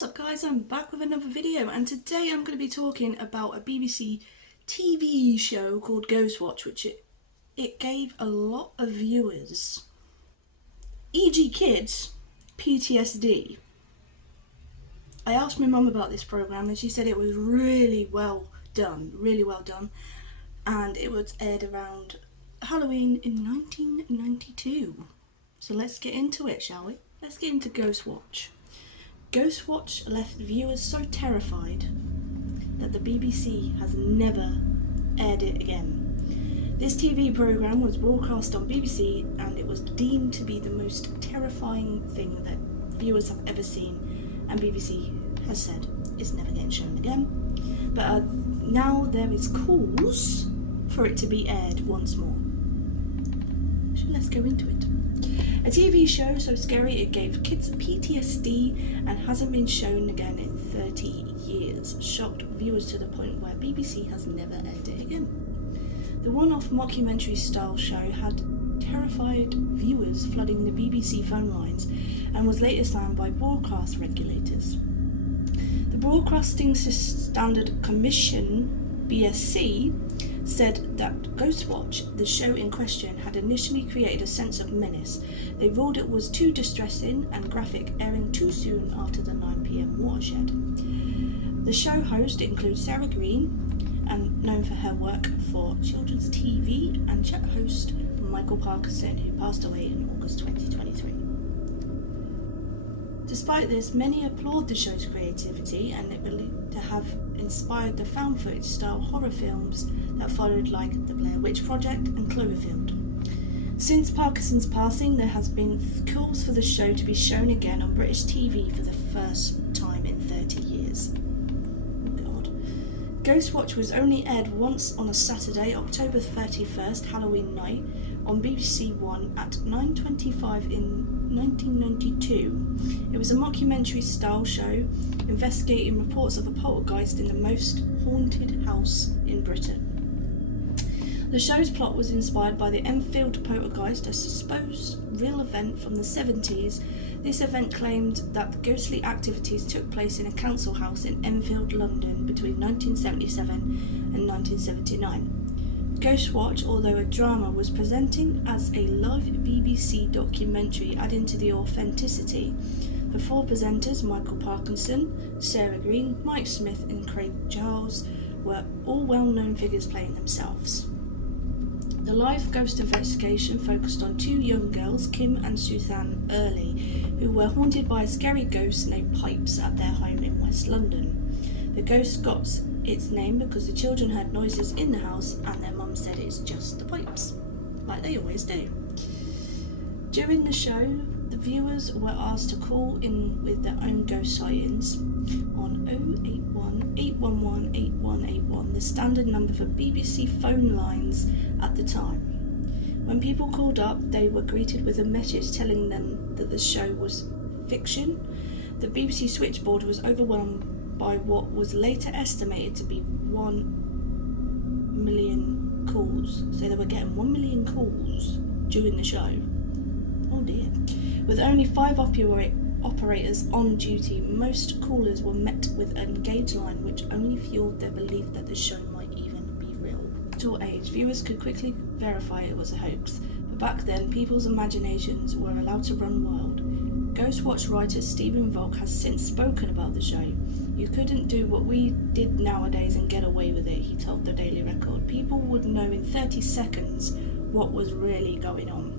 What's up guys, I'm back with another video and today I'm going to be talking about a BBC TV show called Ghostwatch, which it gave a lot of viewers, e.g. kids, PTSD. I asked my mum about this programme and she said it was really well done, and it was aired around Halloween in 1992. So let's get into it, shall we? Let's get into Ghostwatch. Ghostwatch left viewers so terrified that the BBC has never aired it again. This TV programme was broadcast on BBC and it was deemed to be the most terrifying thing that viewers have ever seen, and BBC has said it's never getting shown again. But now there is calls for it to be aired once more. So let's go into it. A TV show so scary it gave kids PTSD and hasn't been shown again in 30 years. Shocked viewers to the point where BBC has never aired it again. The one-off mockumentary-style show had terrified viewers flooding the BBC phone lines and was later slammed by broadcast regulators. The Broadcasting Standard Commission, BSC, said that Ghostwatch, the show in question, had initially created a sense of menace. They ruled it was too distressing and graphic, airing too soon after the 9 PM watershed. The show host includes Sarah Green, and known for her work for children's TV, and chat host Michael Parkinson, who passed away in August 2023. Despite this, many applaud the show's creativity and it believed to have inspired the found footage style horror films that followed, like The Blair Witch Project and Cloverfield. Since Parkinson's passing, there has been calls for the show to be shown again on British TV for the first time in 30 years. Oh God. Ghostwatch was only aired once on a Saturday, October 31st, Halloween night, on BBC One at 9:25 in 1992. It was a mockumentary style show investigating reports of a poltergeist in the most haunted house in Britain. The show's plot was inspired by the Enfield poltergeist, a supposed real event from the 70s. This event claimed that ghostly activities took place in a council house in Enfield, London between 1977 and 1979. Ghostwatch, although a drama, was presenting as a live BBC documentary, adding to the authenticity. The four presenters, Michael Parkinson, Sarah Green, Mike Smith and Craig Giles, were all well-known figures playing themselves. The live ghost investigation focused on two young girls, Kim and Suzanne Early, who were haunted by a scary ghost named Pipes at their home in West London. The ghost got its name because the children heard noises in the house and their mum said it's just the pipes, like they always do. During the show, the viewers were asked to call in with their own ghost sightings on 081 811 8181, the standard number for BBC phone lines at the time. When people called up, they were greeted with a message telling them that the show was fiction. The BBC switchboard was overwhelmed by what was later estimated to be 1 million calls. So they were getting 1 million calls during the show. Oh dear. With only 5 operators on duty, most callers were met with an engaged line, which only fueled their belief that the show might even be real. At all age, viewers could quickly verify it was a hoax, but back then people's imaginations were allowed to run wild. Ghostwatch writer Stephen Volk has since spoken about the show. "You couldn't do what we did nowadays and get away with it," he told the Daily Record. "People would know in 30 seconds what was really going on."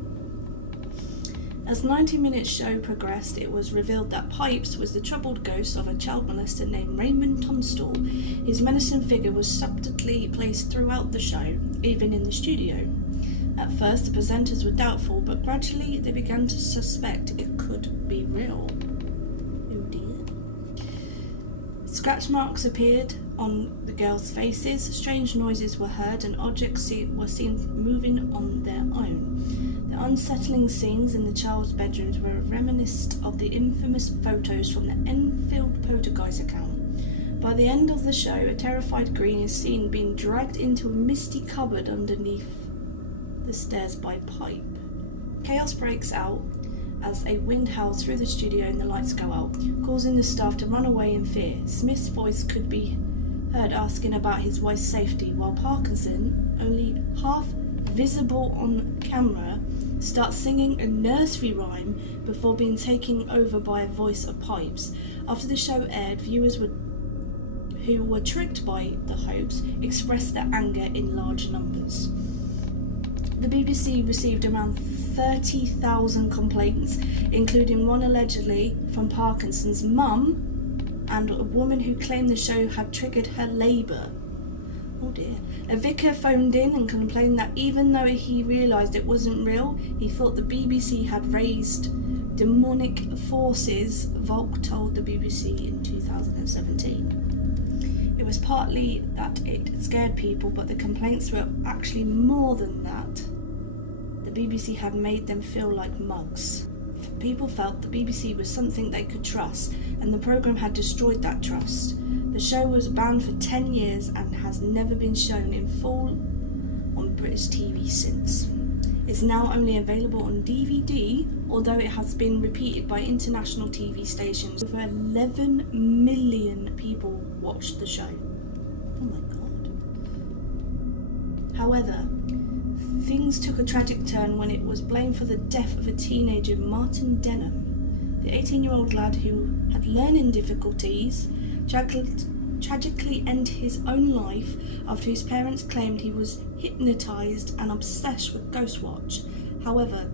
As the 90-minute show progressed, it was revealed that Pipes was the troubled ghost of a child molester named Raymond Tunstall. His menacing figure was subtly placed throughout the show, even in the studio. At first, the presenters were doubtful, but gradually they began to suspect it could be real. Oh dear. Scratch marks appeared on the girls' faces, strange noises were heard, and objects were seen moving on their own. The unsettling scenes in the child's bedrooms were reminiscent of the infamous photos from the Enfield poltergeist account. By the end of the show, a terrified Green is seen being dragged into a misty cupboard underneath the stairs by Pipe. Chaos breaks out as a wind howls through the studio and the lights go out, causing the staff to run away in fear. Smith's voice could be heard asking about his wife's safety, while Parkinson, only half visible on camera, starts singing a nursery rhyme before being taken over by a voice of pipes. After the show aired, viewers who were tricked by the hoax expressed their anger in large numbers. The BBC received around 30,000 complaints, including one allegedly from Parkinson's mum and a woman who claimed the show had triggered her labour. Oh dear. A vicar phoned in and complained that even though he realised it wasn't real, he thought the BBC had raised demonic forces, Volk told the BBC in 2017. It was partly that it scared people, but the complaints were actually more than that. The BBC had made them feel like mugs. People felt the BBC was something they could trust, and the programme had destroyed that trust. The show was banned for 10 years and has never been shown in full on British TV since. It's now only available on DVD, although it has been repeated by international TV stations. Over 11 million people watched the show. Oh my god. However, things took a tragic turn when it was blamed for the death of a teenager, Martin Denham. The 18-year-old lad who had learning difficulties tragically ended his own life after his parents claimed he was hypnotised and obsessed with Ghostwatch. However,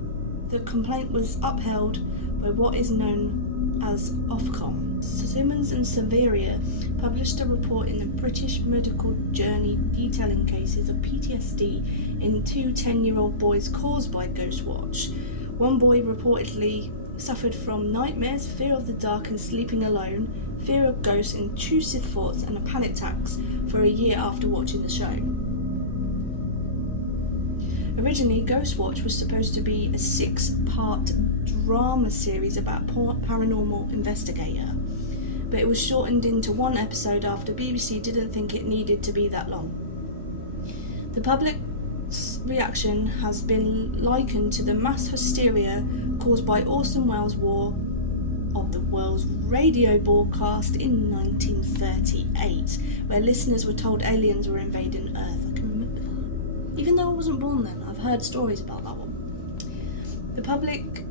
the complaint was upheld by what is known as Ofcom. Simmons and Severia published a report in the British Medical Journal detailing cases of PTSD in two 10-year-old boys caused by Ghostwatch. One boy reportedly suffered from nightmares, fear of the dark and sleeping alone, fear of ghosts, intrusive thoughts and panic attacks for a year after watching the show. Originally, Ghostwatch was supposed to be a 6-part drama series about a paranormal investigator, but it was shortened into one episode after BBC didn't think it needed to be that long. The public's reaction has been likened to the mass hysteria caused by Orson Welles' War of the Worlds radio broadcast in 1938, where listeners were told aliens were invading Earth. I can remember that. Even though I wasn't born then, I've heard stories about that one. The public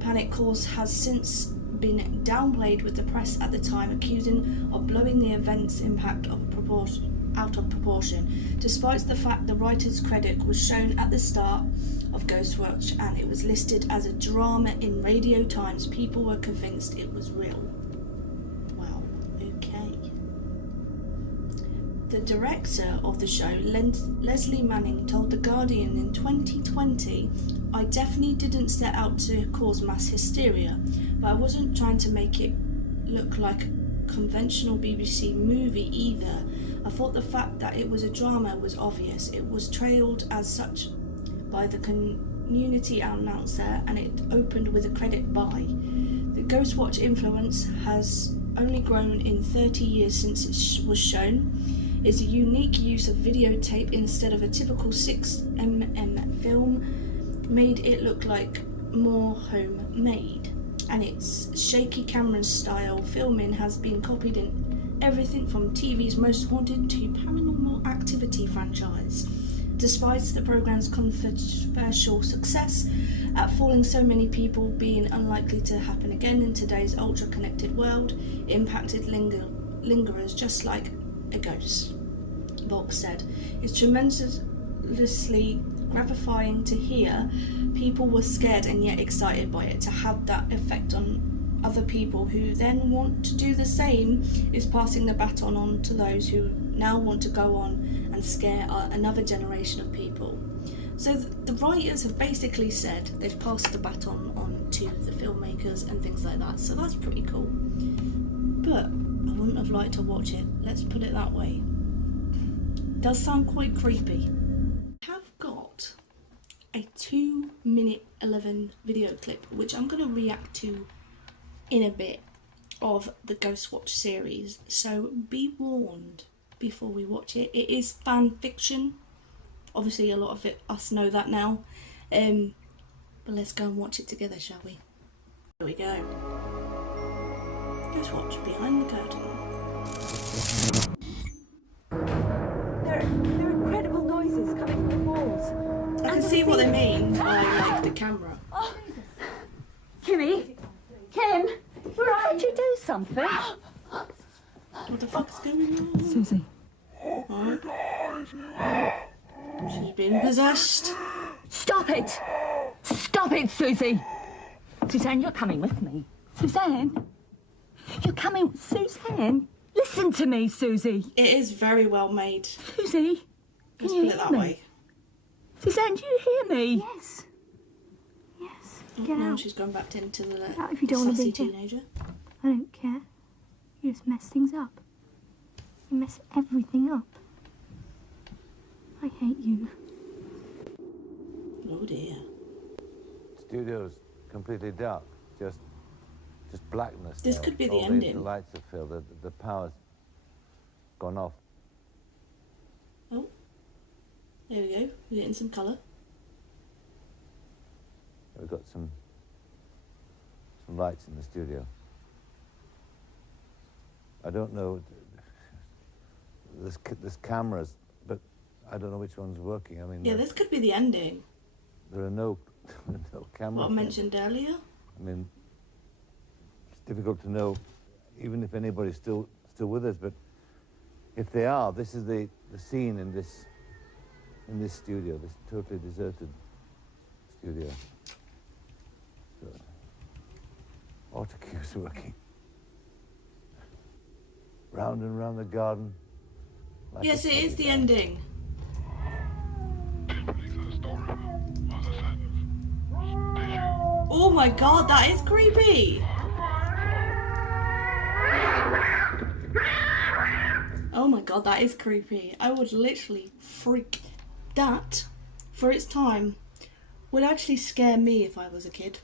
panic cause has since been downplayed, with the press at the time accusing of blowing the event's impact out of proportion, despite the fact the writer's credit was shown at the start of Ghostwatch and it was listed as a drama in Radio Times. People were convinced it was real. Wow, okay. The director of the show, Leslie Manning, told The Guardian in 2020, "I definitely didn't set out to cause mass hysteria, but I wasn't trying to make it look like a conventional BBC movie either. I thought the fact that it was a drama was obvious. It was trailed as such by the community announcer and it opened with a credit by. The Ghostwatch influence has only grown in 30 years since it was shown. It's a unique use of videotape instead of a typical 6mm film, made it look like more homemade, and its shaky camera style filming has been copied in everything from TV's Most Haunted to Paranormal Activity franchise. Despite the programme's controversial success at fooling so many people being unlikely to happen again in today's ultra-connected world, it impacted lingerers just like a ghost," Volk said. "It's tremendously gratifying to hear people were scared and yet excited by it. To have that effect on other people who then want to do the same is passing the baton on to those who now want to go on and scare another generation of people." So the writers have basically said they've passed the baton on to the filmmakers and things like that, so that's pretty cool. But I wouldn't have liked to watch it, let's put it that way. It does sound quite creepy. I have got a 2-minute 11 video clip which I'm going to react to in a bit of the Ghostwatch series, so be warned before we watch it. It is fan fiction, obviously a lot of us know that now, but let's go and watch it together, shall we? Here we go. Ghostwatch behind the curtain. There are incredible noises coming from the walls. I can see what they mean by like the camera. Oh. Kimmy? Kim? Can't you do something? What the fuck's going on? Susie. Oh. She's been possessed. Stop it! Stop it, Susie! Suzanne, you're coming with me. Suzanne? You're coming... Suzanne? Listen to me, Susie. It is very well made. Susie? Let's put it that way. Suzanne, do you hear me? Yes. Yes. Oh, Get now out. she's gone back into the Get out if you don't want to sassy be here. teenager. I don't care. You just mess things up. You mess everything up. I hate you. Oh dear. Studio's completely dark, just blackness. This now. could be the All ending. The lights have failed. The power's gone off. Oh, there we go. We're getting some colour. We've got some lights in the studio. I don't know. There's cameras, but I don't know which one's working. I mean, Yeah, this could be the ending. there are no cameras. What I mentioned earlier. I mean, it's difficult to know, even if anybody's still with us. But if they are, this is the scene in this studio, this totally deserted studio. So, autocue's working. Round and round the garden. Like Yes, a it is the teddy bear. ending. Oh my god, that is creepy! Oh my god, that is creepy. I would literally freak. That, for its time, would actually scare me if I was a kid.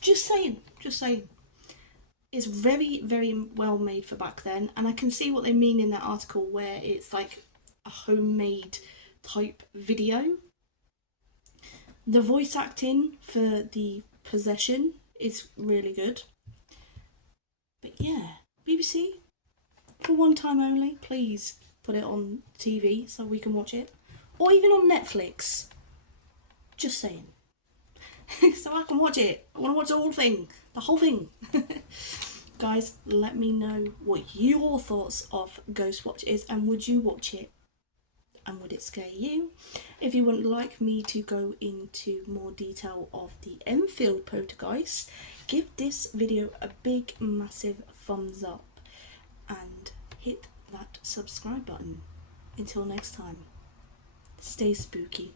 Just saying, just saying. It's very, very well made for back then, and I can see what they mean in that article where it's like a homemade type video. The voice acting for the possession is really good. But yeah, BBC, for one time only, please put it on TV so we can watch it. Or even on Netflix. Just saying. So I can watch it. I want to watch the whole thing. The whole thing. Guys, let me know what your thoughts of Ghostwatch is, and would you watch it? And would it scare you? If you would like me to go into more detail of the Enfield poltergeist, give this video a big massive thumbs up and hit that subscribe button. Until next time, stay spooky.